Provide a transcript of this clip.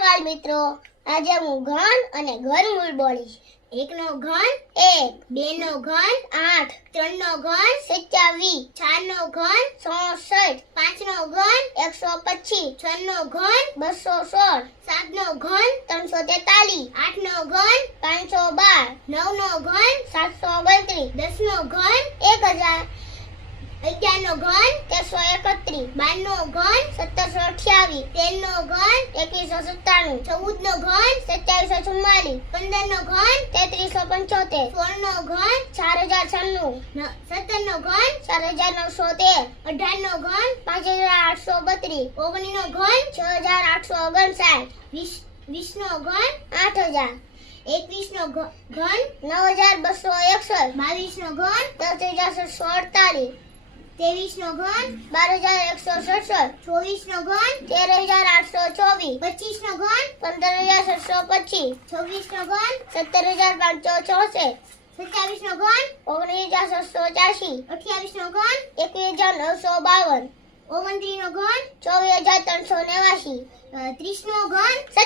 બાળ મિત્રો, આજે હું ઘન અને ઘનમૂળ બોલીશ. એકનો ઘન એક, બેનો ઘન આઠ, ત્રણનો ઘન સત્યાવીસ, ચારનો ઘન ચોસઠ, પાંચનો ઘન એકસો પચીસ, છનો ઘન બસો સોળ, સાતનો ઘન ત્રણસો તેતાલીસ, આઠનો ઘન પાંચસો બાર, નવનો ઘન સાતસો ઓગણત્રીસ દસનો ઘન એક હજાર, અગિયારનો ઘન તેરસો એકત્રીસ, બારનો ઘન સત્તરસો અઠ્યાવીસ, તેરનો ઘન એકવીસો સત્તાણું, ચૌદનો ઘન, સત્યાવીસો ચુમ્માલીસ, પંદરનો ઘન, તેત્રીસો પંચોતેર, સોળનો ઘન, ચાર હજાર છન્નું સત્તરનો ઘન, ચાર હજાર નવસો તેર, અઢારનો ઘન, પાંચ હજાર આઠસો બત્રીસ ઓગણીનો ઘન, છ હજાર આઠસો ઓગણસાઠ, વીસ વીસ નો ઘન, આઠ હજાર એકવીસ નો ઘન, નવ હજાર બસો એકસઠ, બાવીસનો ઘન, દસ હજાર છસો અડતાલીસ ત્રેવીસનો ઘન, બાર હજાર એકસો સડસઠ. ચોવીસનો ઘન, તેર હજાર આઠસો ચોવીસ. પચીસનો ઘન, પંદર હજાર છસો પચીસ. છવ્વીસનો ઘન, સત્તર હજાર પાંચસો ચોસઠ સત્યાવીસ નો ઘન, ઓગણીસ હજાર છસો ચાસી અઠ્યાવીસનો ઘન, એકવીસ હજાર નવસો બાવન. ઓગણત્રીસ નો ઘન, ચોવીસ હજાર ત્રણસો નેવાસી ત્રીસનો ઘન સત્યાવીસ હજાર